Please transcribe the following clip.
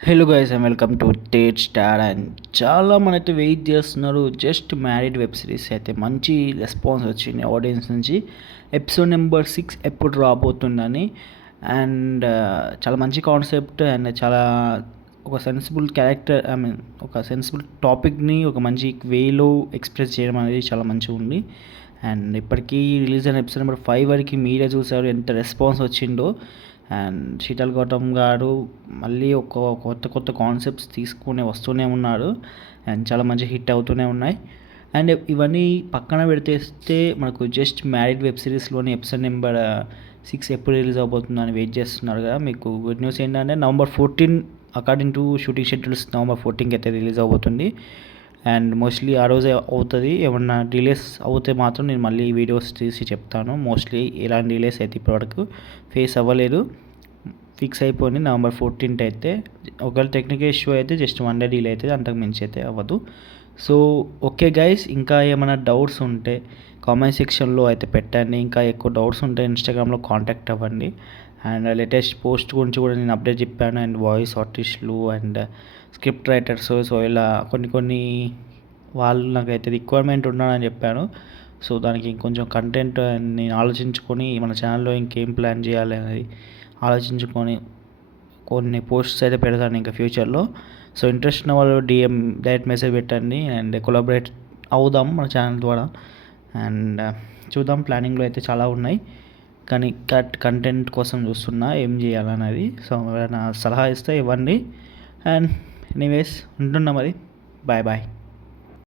Hello guys and welcome to Tate star. And చాలా అయితే wait చేస్తున్నారు. జస్ట్ మ్యారీడ్ వెబ్ సిరీస్ అయితే మంచి రెస్పాన్స్ వచ్చింది ఆడియన్స్ నుంచి. ఎపిసోడ్ నెంబర్ 6 ఎప్పుడు రాబోతుందని. అండ్ చాలా మంచి కాన్సెప్ట్ అండ్ చాలా ఒక సెన్సిబుల్ క్యారెక్టర్, ఐ మీన్ ఒక సెన్సిబుల్ టాపిక్ని ఒక మంచి వేలో ఎక్స్ప్రెస్ చేయడం అనేది చాలా మంచిగా ఉంది. అండ్ ఇప్పటికీ రిలీజ్ అయిన ఎపిసోడ్ నెంబర్ 5 వరకు మీరే చూసారు ఎంత రెస్పాన్స్ వచ్చిందో. అండ్ శీతల్ గౌతమ్ గారు మళ్ళీ ఒక కొత్త కాన్సెప్ట్స్ తీసుకునే వస్తూనే ఉన్నారు. అండ్ చాలా మంచి హిట్ అవుతూనే ఉన్నాయి. అండ్ ఇవన్నీ పక్కన పెడితేస్తే మనకు జస్ట్ మ్యారీడ్ వెబ్ సిరీస్లోని ఎపిసోడ్ నెంబర్ 6 ఎప్పుడు రిలీజ్ అవబోతుందని వెయిట్ చేస్తున్నారు కదా. మీకు గుడ్ న్యూస్ ఏంటంటే November 14 according to shooting schedules November 14 అయితే రిలీజ్ అవబోతుంది. అండ్ మోస్ట్లీ ఆ రోజే అవుతుంది. ఏమన్నా డిలేస్ అవుతే మాత్రం నేను మళ్ళీ వీడియోస్ తీసి చెప్తాను. మోస్ట్లీ ఎలాంటి డిలేస్ అయితే ఇప్పటివరకు ఫేస్ అవ్వలేదు. ఫిక్స్ అయిపోయింది November 14 అయితే. ఒకవేళ టెక్నికల్ ఇష్యూ అయితే జస్ట్ 1 డే డీల్ అవుతుంది, అంతకు మించి అయితే అవ్వదు. సో ఓకే గైస్, ఇంకా ఏమైనా డౌట్స్ ఉంటే కామెంట్ సెక్షన్లో అయితే పెట్టండి. ఇంకా ఎక్కువ డౌట్స్ ఉంటే ఇన్స్టాగ్రామ్లో కాంటాక్ట్ అవ్వండి. అండ్ లేటెస్ట్ పోస్ట్ గురించి కూడా నేను అప్డేట్ చెప్పాను. అండ్ వాయిస్ ఆర్టిస్టులు అండ్ స్క్రిప్ట్ రైటర్స్, సో ఇలా కొన్ని వాళ్ళు నాకైతే రిక్వైర్మెంట్ ఉన్నాడని చెప్పాను. సో దానికి ఇంకొంచెం కంటెంట్ నేను ఆలోచించుకొని మన ఛానల్లో ఇంకేం ప్లాన్ చేయాలి అనేది ఆలోచించుకొని కొన్ని పోస్ట్స్ అయితే పెడతాను ఇంకా ఫ్యూచర్లో. సో ఇంట్రెస్ట్ ఉన్న వాళ్ళు డైరెక్ట్ మెసేజ్ పెట్టండి అండ్ కొలాబరేట్ అవుదాం మన ఛానల్ ద్వారా. అండ్ చూద్దాం, ప్లానింగ్లో అయితే చాలా ఉన్నాయి, కానీ కంటెంట్ కోసం చూస్తున్నా ఏం చేయాలన్నది. సో నా సలహా ఇస్తే ఇవ్వండి. అండ్ ఎనీవేస్ ఉంటున్నా మరి. Bye bye.